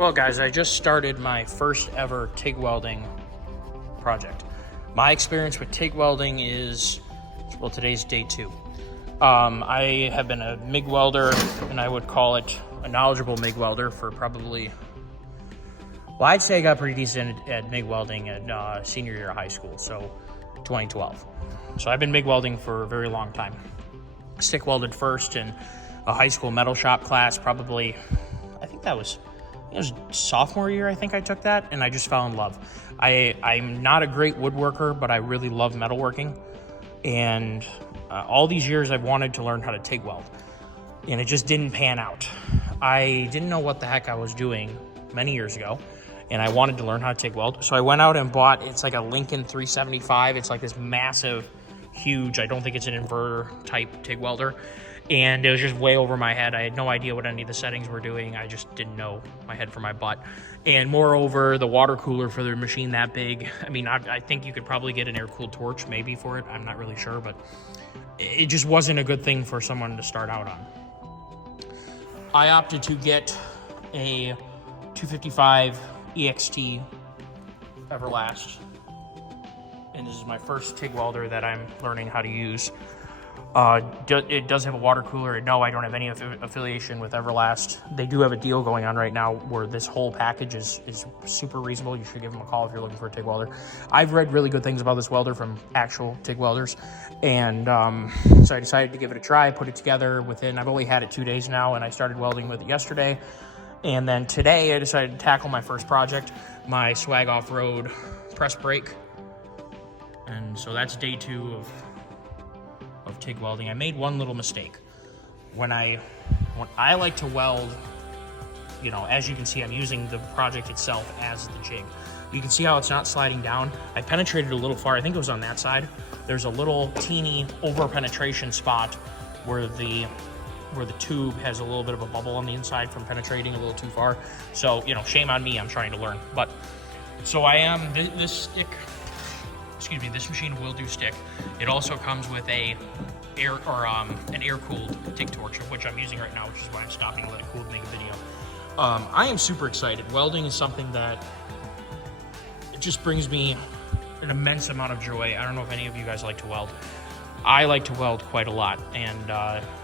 Well guys, I just started my first ever TIG welding project. My experience with TIG welding is, well, today's day 2. I have been a MIG welder, and I would call it a knowledgeable MIG welder for probably, well, I'd say I got pretty decent at MIG welding at senior year of high school, so 2012. So I've been MIG welding for a very long time. Stick welded first in a high school metal shop class, probably, I think it was sophomore year, I think I took that, and I just fell in love. I'm not a great woodworker, but I really love metalworking, and all these years I've wanted to learn how to TIG weld, and it just didn't pan out. I didn't know what the heck I was doing many years ago, and I wanted to learn how to TIG weld, so I went out and bought, it's like a Lincoln 375. It's like this massive, huge, I don't think it's an inverter type TIG welder, and it was just way over my head. I had no idea what any of the settings were doing. I just didn't know my head from my butt. And moreover, the water cooler for the machine that big, I mean, I think you could probably get an air-cooled torch maybe for it. I'm not really sure, but it just wasn't a good thing for someone to start out on. I opted to get a 255 EXT Everlast, and this is my first TIG welder that I'm learning how to use. It does have a water cooler. No, I don't have any affiliation with Everlast. They do have a deal going on right now where this whole package is super reasonable. You should give them a call if you're looking for a TIG welder. I've read really good things about this welder from actual TIG welders, and so I decided to give it a try, put it together within, I've only had it 2 days now, and I started welding with it yesterday. And then today I decided to tackle my first project, my swag off-road press brake. And so that's day 2 of TIG welding. I made one little mistake. When I like to weld, you know, as you can see, I'm using the project itself as the jig. You can see how it's not sliding down. I penetrated a little far. I think it was on that side. There's a little teeny over penetration spot where the tube has a little bit of a bubble on the inside from penetrating a little too far. So, you know, shame on me, I'm trying to learn. But so I am, this machine will do stick. It also comes with an air-cooled TIG torch, of which I'm using right now, which is why I'm stopping to let it cool to make a video. I am super excited. Welding is something that it just brings me an immense amount of joy. I don't know if any of you guys like to weld. I like to weld quite a lot, and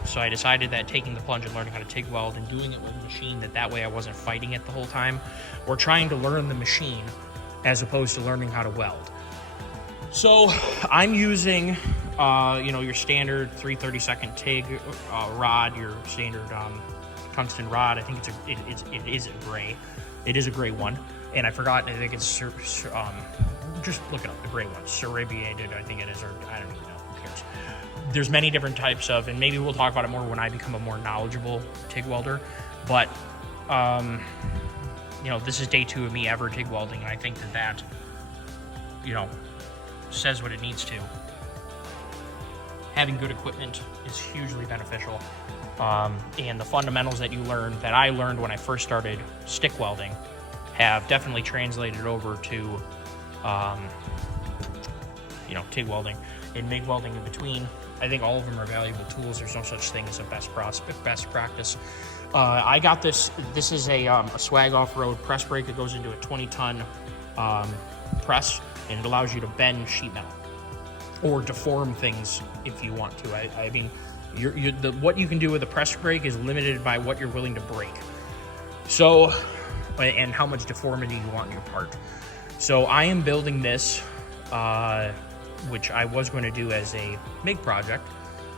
so I decided that taking the plunge and learning how to TIG weld and doing it with a machine, that way I wasn't fighting it the whole time, or trying to learn the machine as opposed to learning how to weld. So I'm using, your standard 3/32 TIG rod, your standard tungsten rod. I think it is a gray. It is a gray one, and I forgot. I think it's just look it up. The gray one, serrated, I think it is, or I don't even know. Who cares? There's many different types of, and maybe we'll talk about it more when I become a more knowledgeable TIG welder. But this is day 2 of me ever TIG welding, and I think that says what it needs to. Having good equipment is hugely beneficial, and the fundamentals that I learned when I first started stick welding have definitely translated over to TIG welding and MIG welding in between. I think all of them are valuable tools. There's no such thing as a best practice. I got this is a swag off-road press brake that goes into a 20-ton press, and it allows you to bend sheet metal or deform things if you want to. I mean, what you can do with a press brake is limited by what you're willing to break. So, and how much deformity you want in your part. So I am building this, which I was going to do as a MIG project.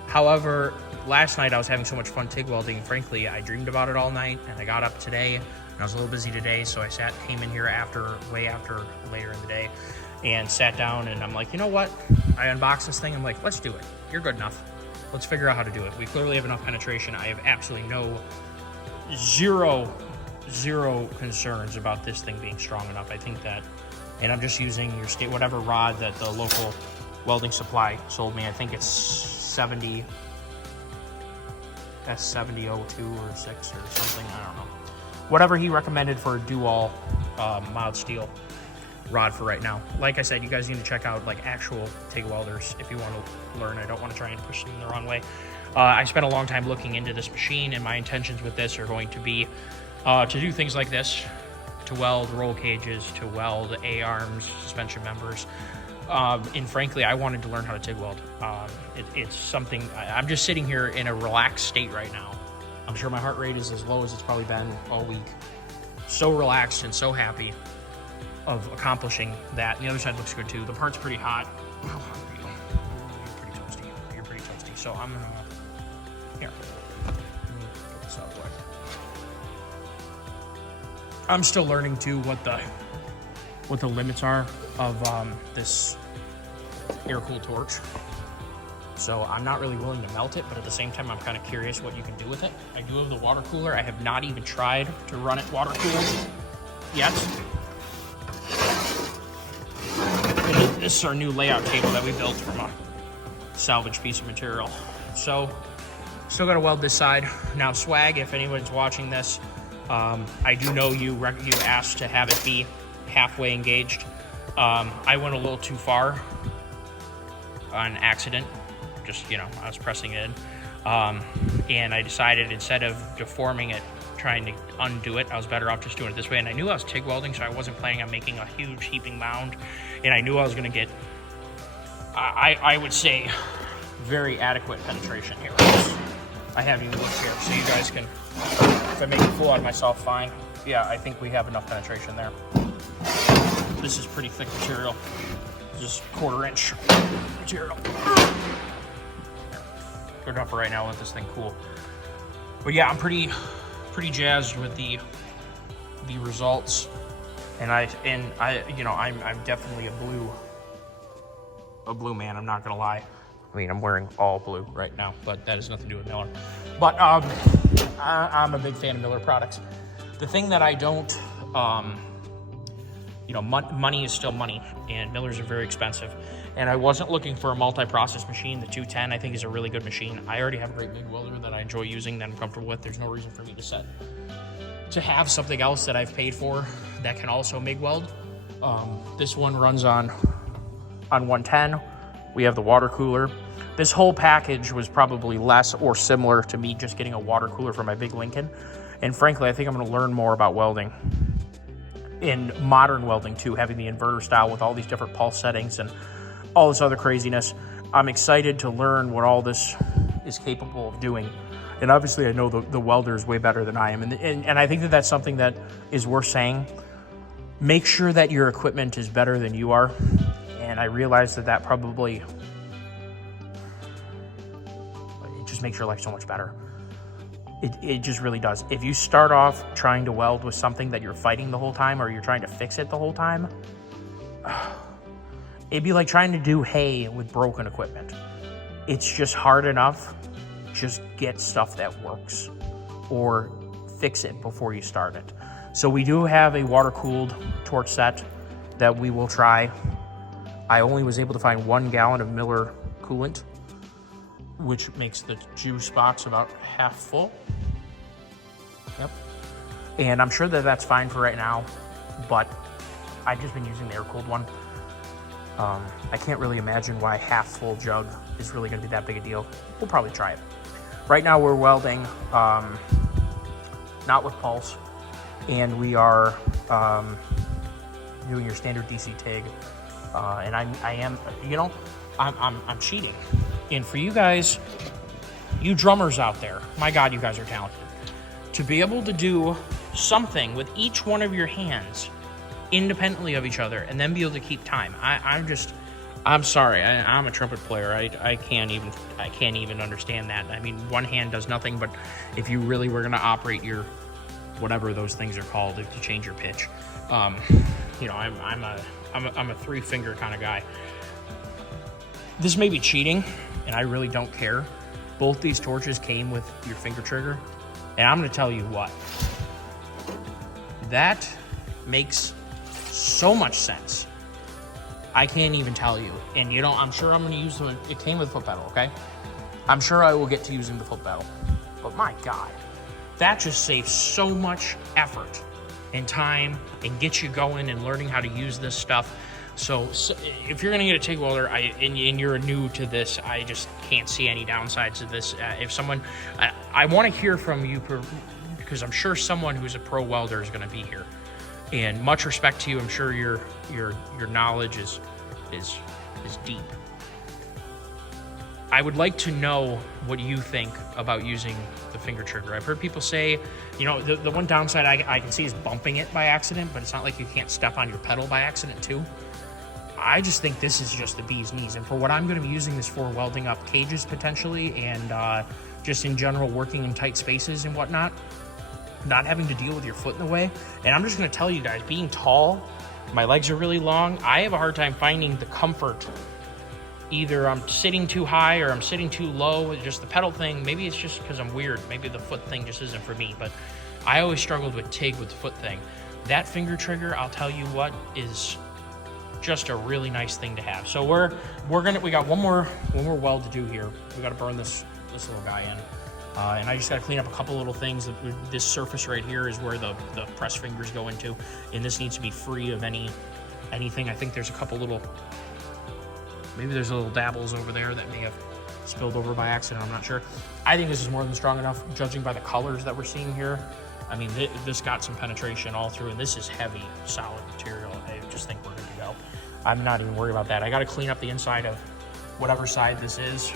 However, last night I was having so much fun TIG welding, frankly, I dreamed about it all night, and I got up today, and I was a little busy today, so I came in here later in the day, and sat down, and I'm like, you know what? I unboxed this thing. I'm like, let's do it. You're good enough. Let's figure out how to do it. We clearly have enough penetration. I have absolutely zero concerns about this thing being strong enough. I think that, and I'm just using whatever rod that the local welding supply sold me. I think it's 70 S7002 or 6 or something. I don't know. Whatever he recommended for a dual mild steel rod for right now. Like I said, you guys need to check out like actual TIG welders if you want to learn. I don't want to try and push them the wrong way. I spent a long time looking into this machine, and my intentions with this are going to be to do things like this. to weld roll cages, to weld A-arms, suspension members. And frankly, I wanted to learn how to TIG weld. It's something, I'm just sitting here in a relaxed state right now. I'm sure my heart rate is as low as it's probably been all week. So relaxed and so happy of accomplishing that. And the other side looks good too. The part's pretty hot. You're pretty toasty. You're pretty toasty. So I'm gonna, here. Let me get this out of the way. I'm still learning too what the limits are of this air-cooled torch. So I'm not really willing to melt it, but at the same time, I'm kind of curious what you can do with it. I do have the water cooler. I have not even tried to run it water cooled yet. This is our new layout table that we built from a salvage piece of material. So, still gotta weld this side. Now, swag, if anyone's watching this, I do know you asked to have it be halfway engaged. I went a little too far on accident. Just, you know, I was pressing it in. And I decided instead of deforming it, trying to undo it, I was better off just doing it this way. And I knew I was TIG welding, so I wasn't planning on making a huge heaping mound. And I knew I was gonna get, I would say, very adequate penetration here. I haven't even looked here, so you guys can, if I make a fool out of myself, fine. Yeah, I think we have enough penetration there. This is pretty thick material, just 1/4 inch material. Good enough for right now. Let this thing cool. But yeah, I'm pretty jazzed with the results, and I you know, I'm definitely a blue man. I'm not gonna lie. I mean, I'm wearing all blue right now, but that has nothing to do with Miller. But I'm a big fan of Miller products. The thing that I don't, you know, money is still money, and Millers are very expensive. And I wasn't looking for a multi-process machine. The 210, I think, is a really good machine. I already have a great MIG welder that I enjoy using, that I'm comfortable with. There's no reason for me to have something else that I've paid for that can also MIG weld. This one runs on 110. We have the water cooler. This whole package was probably less or similar to me just getting a water cooler for my big Lincoln. And frankly, I think I'm gonna learn more about welding, in modern welding too, having the inverter style with all these different pulse settings and all this other craziness. I'm excited to learn what all this is capable of doing. And obviously I know the welder is way better than I am. And I think that that's something that is worth saying. Make sure that your equipment is better than you are. And I realize that probably, it just makes your life so much better. It just really does. If you start off trying to weld with something that you're fighting the whole time, or you're trying to fix it the whole time, it'd be like trying to do hay with broken equipment. It's just hard enough. Just get stuff that works, or fix it before you start it. So we do have a water-cooled torch set that we will try. I only was able to find 1 gallon of Miller coolant, which makes the juice box about half full. Yep. And I'm sure that that's fine for right now, but I've just been using the air-cooled one. I can't really imagine why half-full jug is really gonna be that big a deal. We'll probably try it. Right now we're welding, not with pulse, and we are doing your standard DC TIG. And I am, you know, I'm cheating. And for you guys, you drummers out there, my God, you guys are talented. To be able to do something with each one of your hands independently of each other, and then be able to keep time. I'm sorry, I'm a trumpet player. I can't even understand that. I mean, one hand does nothing, but if you really were gonna operate your, whatever those things are called, to change your pitch, you know, I'm a 3-finger kind of guy. This may be cheating, and I really don't care. Both these torches came with your finger trigger, and I'm gonna tell you what, that makes so much sense. I can't even tell you. And you know, I'm sure I'm gonna use the, it came with foot pedal, okay? I'm sure I will get to using the foot pedal, but my God, that just saves so much effort and time, and get you going and learning how to use this stuff. So if you're gonna get a TIG welder, and you're new to this, I just can't see any downsides of this. If someone, I wanna hear from you, because I'm sure someone who's a pro welder is gonna be here. And much respect to you. I'm sure your knowledge is deep. I would like to know what you think about using the finger trigger. I've heard people say, you know, the one downside I can see is bumping it by accident, but it's not like you can't step on your pedal by accident too. I just think this is just the bee's knees. And for what I'm going to be using this for, welding up cages potentially, and just in general working in tight spaces and whatnot, not having to deal with your foot in the way. And I'm just going to tell you guys, being tall, my legs are really long, I have a hard time finding the comfort. Either I'm sitting too high or I'm sitting too low. Just the pedal thing, maybe it's just because I'm weird. Maybe the foot thing just isn't for me, but I always struggled with TIG with the foot thing. That finger trigger, I'll tell you what, is just a really nice thing to have. So we got one more weld to do here. We got to burn this little guy in. And I just got to clean up a couple little things. This surface right here is where the press fingers go into, and this needs to be free of anything. I think there's a couple little, maybe there's little dabbles over there that may have spilled over by accident. I'm not sure. I think this is more than strong enough, judging by the colors that we're seeing here. I mean, this got some penetration all through, and this is heavy, solid material. I just think we're good to go. I'm not even worried about that. I got to clean up the inside of whatever side this is.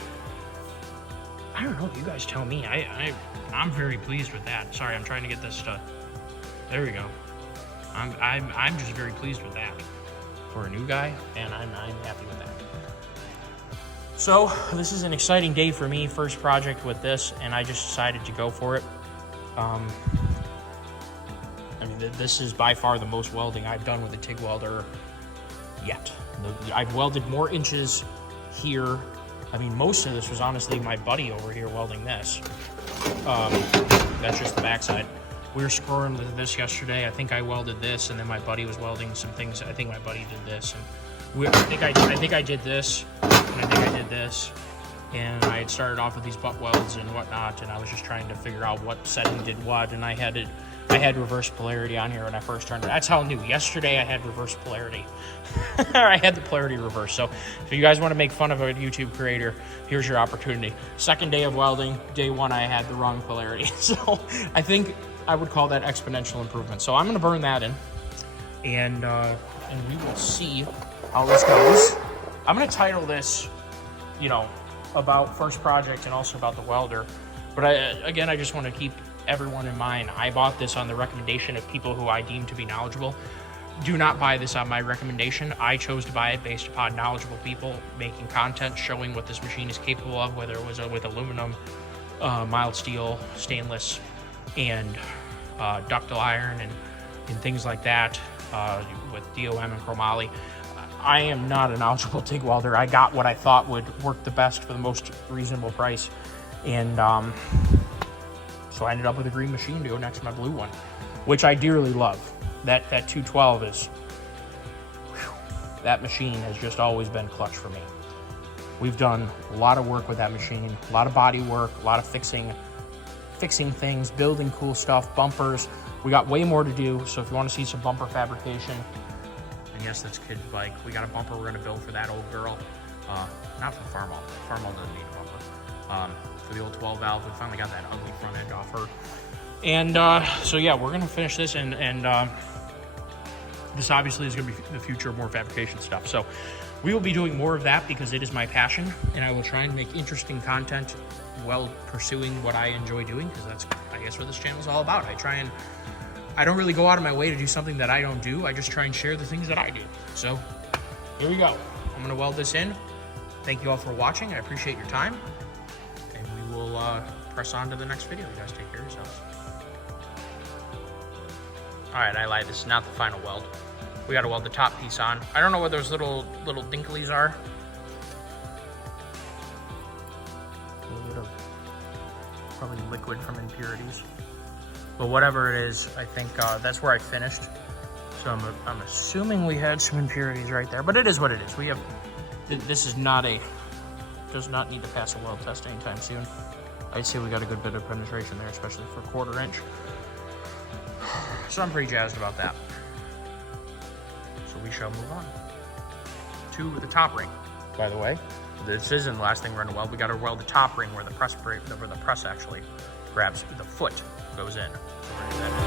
I don't know, you guys tell me. I'm very pleased with that. Sorry, I'm trying to get this to, there we go. I'm just very pleased with that for a new guy, and I'm happy with that. So this is an exciting day for me, first project with this, and I just decided to go for it. I mean, this is by far the most welding I've done with a TIG welder yet. I've welded more inches here. I mean, most of this was honestly my buddy over here welding this. That's just the backside. We were screwing with this yesterday. I think I welded this, and then my buddy was welding some things. I think my buddy did this, and I think I did this, and I think I did this. And I had started off with these butt welds and whatnot, and I was just trying to figure out what setting did what, and I had reverse polarity on here when I first turned it. That's how new. Yesterday I had reverse polarity. I had the polarity reverse. So if you guys want to make fun of a YouTube creator, here's your opportunity. Second day of welding, day one I had the wrong polarity. So I think I would call that exponential improvement. So I'm going to burn that in, and we will see how this goes. I'm going to title this, you know, about first project and also about the welder. But I just want to keep everyone in mind. I bought this on the recommendation of people who I deem to be knowledgeable. Do not buy this on my recommendation. I chose to buy it based upon knowledgeable people making content showing what this machine is capable of, whether it was with aluminum, mild steel, stainless, and ductile iron and things like that, with DOM and chromoly. I am not a knowledgeable TIG welder. I got what I thought would work the best for the most reasonable price, and so I ended up with a green machine to go next to my blue one, which I dearly love. That 212 is, whew, that machine has just always been clutch for me. We've done a lot of work with that machine, a lot of body work, a lot of fixing things, building cool stuff, bumpers. We got way more to do, so if you want to see some bumper fabrication, and yes, that's kid's bike. We got a bumper we're going to build for that old girl. Not for Farmall. Farmall doesn't need a bumper. For the old 12 valve, we finally got that ugly front edge off her. And so yeah, we're going to finish this, and this obviously is going to be the future of more fabrication stuff. So we will be doing more of that because it is my passion, and I will try and make interesting content while pursuing what I enjoy doing, because that's, I guess, what this channel is all about. I don't really go out of my way to do something that I don't do. I just try and share the things that I do. So here we go. I'm going to weld this in. Thank you all for watching. I appreciate your time, and we will press on to the next video. You guys take care of yourselves. All right, I lied. This is not the final weld. We got to weld the top piece on. I don't know what those little dinklies are. A little bit of probably liquid from impurities. But whatever it is, I think that's where I finished. So I'm assuming we had some impurities right there, but it is what it is. We have, this is not does not need to pass a weld test anytime soon. I'd say we got a good bit of penetration there, especially for a 1/4 inch. So I'm pretty jazzed about that. So we shall move on to the top ring. By the way, this isn't the last thing we're gonna weld. We gotta weld the top ring where the press actually grabs, the foot goes in. So we're gonna do that.